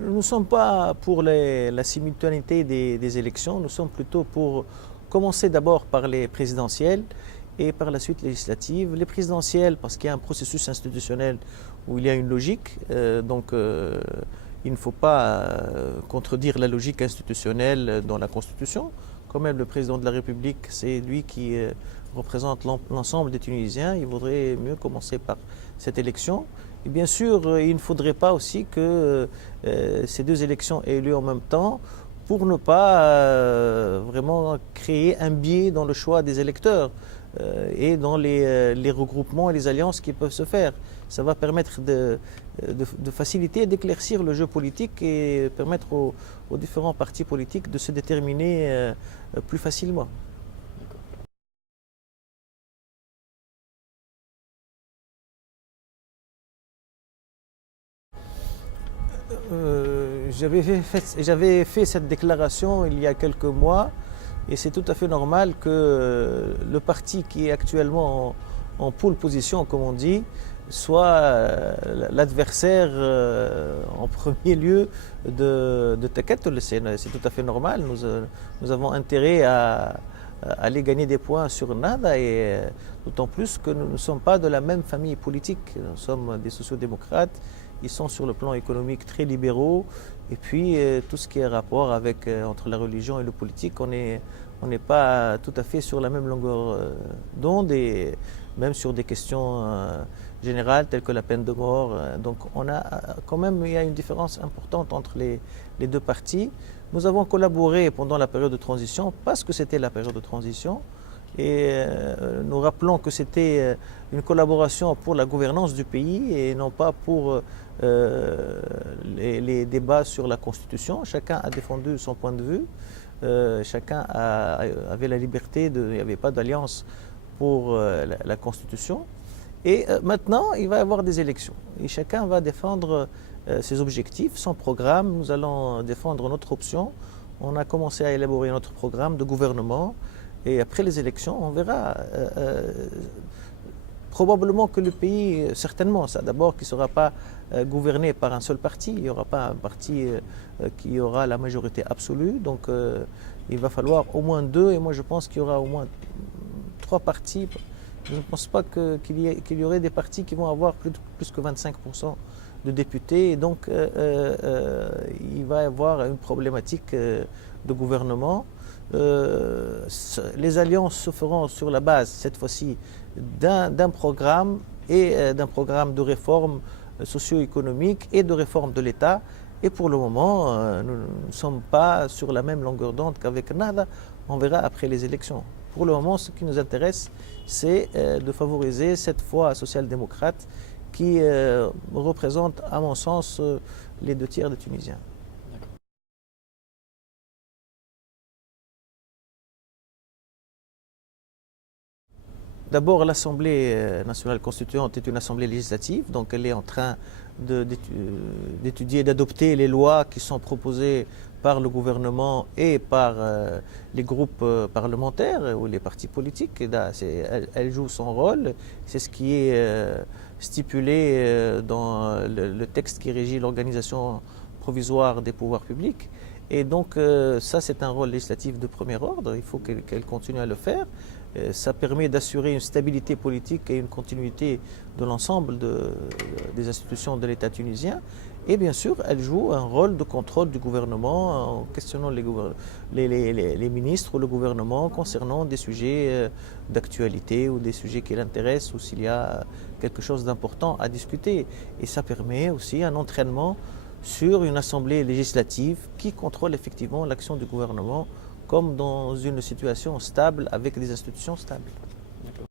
Nous ne sommes pas pour la simultanéité des élections, nous sommes plutôt pour commencer d'abord par les présidentielles et par la suite législatives. Les présidentielles, parce qu'il y a un processus institutionnel où il y a une logique, il ne faut pas contredire la logique institutionnelle dans la Constitution. Quand même, le président de la République, c'est lui qui représente l'ensemble des Tunisiens. Il vaudrait mieux commencer par cette élection. Et bien sûr, il ne faudrait pas aussi que ces deux élections aient lieu en même temps pour ne pas vraiment créer un biais dans le choix des électeurs et dans les regroupements et les alliances qui peuvent se faire. Ça va permettre de faciliter et d'éclaircir le jeu politique et permettre aux différents partis politiques de se déterminer plus facilement. J'avais fait cette déclaration il y a quelques mois et c'est tout à fait normal que le parti qui est actuellement en pole position, comme on dit, soit l'adversaire en premier lieu de Tekel. C'est tout à fait normal. Nous avons intérêt à aller gagner des points sur Nada et d'autant plus que nous ne sommes pas de la même famille politique. Nous sommes des sociodémocrates. Ils sont sur le plan économique très libéraux et puis tout ce qui est rapport avec, entre la religion et le politique, on n'est pas tout à fait sur la même longueur d'onde et même sur des questions générales telles que la peine de mort. Donc on a quand même, il y a une différence importante entre les deux partis. Nous avons collaboré pendant la période de transition parce que c'était la période de transition. Et nous rappelons que c'était une collaboration pour la gouvernance du pays et non pas pour les débats sur la Constitution. Chacun a défendu son point de vue. Chacun avait la liberté, il n'y avait pas d'alliance pour la Constitution. Et maintenant, il va y avoir des élections. Et chacun va défendre ses objectifs, son programme. Nous allons défendre notre option. On a commencé à élaborer notre programme de gouvernement. Et après les élections, on verra. Probablement que le pays, certainement, ça d'abord, qui ne sera pas gouverné par un seul parti. Il n'y aura pas un parti qui aura la majorité absolue. Donc il va falloir au moins deux. Et moi, je pense qu'il y aura au moins trois partis. Je ne pense pas qu'il y aurait des partis qui vont avoir plus que 25% de députés. Et donc il va y avoir une problématique de gouvernement. Les alliances se feront sur la base, cette fois-ci, d'un programme et d'un programme de réforme socio-économique et de réforme de l'État. Et pour le moment, nous ne sommes pas sur la même longueur d'onde qu'avec Nada. On verra après les élections. Pour le moment, ce qui nous intéresse, c'est de favoriser cette foi social-démocrate qui représente, à mon sens, les deux tiers des Tunisiens. D'abord, l'Assemblée nationale constituante est une assemblée législative, donc elle est en train d'étudier, d'adopter les lois qui sont proposées par le gouvernement et par les groupes parlementaires ou les partis politiques. Et là, elle joue son rôle. C'est ce qui est stipulé dans le texte qui régit l'organisation provisoire des pouvoirs publics. Et donc ça, c'est un rôle législatif de premier ordre. Il faut qu'elle continue à le faire. Ça permet d'assurer une stabilité politique et une continuité de l'ensemble des institutions de l'État tunisien. Et bien sûr, elle joue un rôle de contrôle du gouvernement en questionnant les ministres ou le gouvernement concernant des sujets d'actualité ou des sujets qui l'intéressent ou s'il y a quelque chose d'important à discuter. Et ça permet aussi un entraînement sur une assemblée législative qui contrôle effectivement l'action du gouvernement comme dans une situation stable avec des institutions stables.